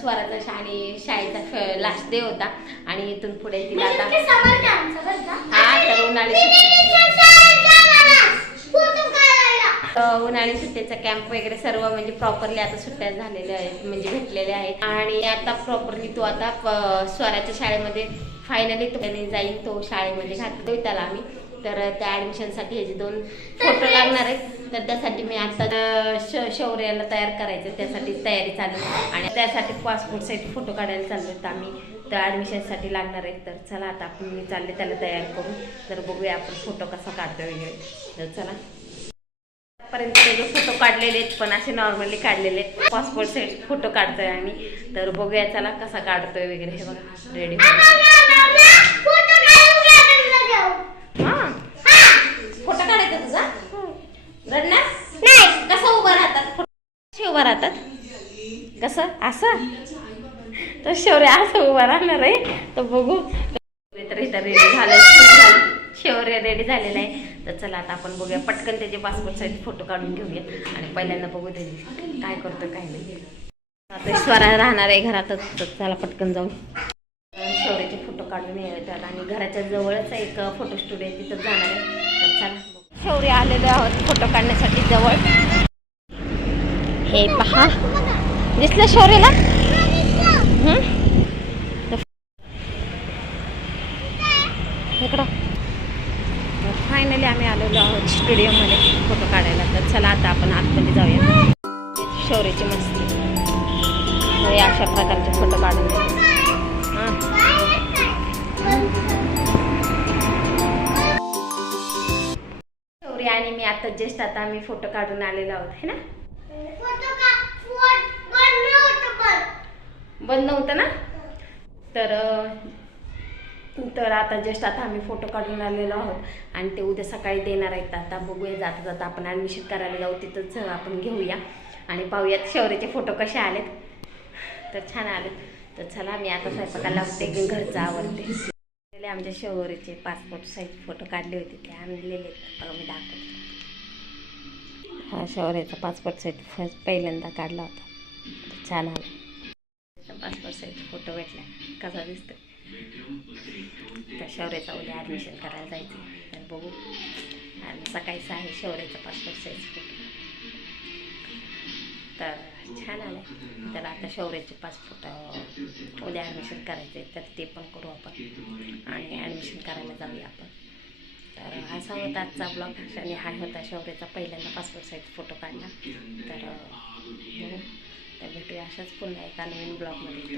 स्वराचा आणि शाळेचा last day होता आणि इथून पुढे तिला आता उन्हाळी सुट्टीचा कॅम्प वगैरे सर्व म्हणजे प्रॉपरली आता सुट्ट्या झालेल्या आहेत, म्हणजे भेटलेले आहेत. आणि आता प्रॉपरली तो आता स्वराच्या शाळेमध्ये फायनली तो जाईल, तो शाळेमध्ये घातलोय त्याला आम्ही. तर त्या ॲडमिशनसाठी ह्याचे 2 फोटो लागणार आहेत. तर त्यासाठी मी आता शौर्याला तयार करायचं, त्यासाठी तयारी चालू आणि त्यासाठी पासपोर्ट साईज फोटो काढायला चाललो. तर आम्ही तर ॲडमिशनसाठी लागणार आहेत. तर चला आता आपण मी चालले त्याला तयार करून. तर बघूया आपण फोटो कसा काढतो वगैरे. तर चला पर्यंत त्याचे फोटो काढलेले आहेत, पण असे नॉर्मली काढलेले आहेत. पासपोर्ट साईज फोटो काढतोय आम्ही. तर बघूया चला कसा काढतोय वगैरे. हे बघा रेडी. हां फोटो काढायचा तुझा? रडणार नाही. कसं उभं राहतात? उभं राहतात कसं? असं? तर शौर्य असं उभं राहणार आहे. तर बघू. तर इथं रेडी झालं, शौर्य रेडी झालेलं आहे. तर चला आता आपण बघूया पटकन त्याचे पासपोर्ट साईज फोटो काढून घेऊया आणि पहिल्यांदा बघू त्याची काय करतो काय नाही. आता स्वरा राहणार आहे घरातच. तर चला पटकन जाऊन शौर्याचे फोटो काढून येतात आणि घराच्या जवळच एक फोटो स्टुडिओ आहे, तिथं जाणार आहे. तर चला शौर्य आलेलो आहोत फोटो काढण्यासाठी जवळ. हे पहा दिसलं शौर्यला? इकडं फायनली आम्ही आलेलो आहोत स्टुडिओमध्ये फोटो काढायला. तर चला आता आपण आतमध्ये जाऊया. शौर्याची मस्ती अशा प्रकारचे फोटो काढून देतो. शौर्य आणि मी आता जस्ट आता आम्ही फोटो काढून आलेलो आहोत है ना. बंद नव्हतं ना. तर आता जस्ट आता आम्ही फोटो काढून आलेलो आहोत आणि ते उद्या सकाळी देणार आहेत. आता बघूया जाता जाता आपण ॲडमिशन करायला जाऊ, तिथंच आपण घेऊया आणि पाहूयात शौर्याचे फोटो कसे आलेत. तर छान आलेत. तर चला मी आता स्वयंपाकाला लागते, घरचं आवडते. आमच्या शौर्याचे पासपोर्ट साईज फोटो काढले होते ते आणलेले मी दाखवते. हा शौर्याचा पासपोर्ट साईज पहिल्यांदा काढला होता. तर छान आला पासपोर्ट साईज फोटो भेटला. कसा दिसतोय? त्या शौर्याचा उद्या ॲडमिशन करायला जायचं. तर बघू आणि सकाळीच आहे शौर्याचा पासपोर्ट साईज फोटो. तर छान आलं आहे. तर आता शौर्याचे पासपोर्ट उद्या ॲडमिशन करायचं आहे, तर ते पण करू आपण आणि ॲडमिशन करायला जाऊया आपण. तर असा होता आजचा ब्लॉग आणि हा होता शौर्याचा पहिल्यांदा पासपोर्ट साईज फोटो काढला. तर भेटूया अशाच पुन्हा एका नवीन ब्लॉगमध्ये.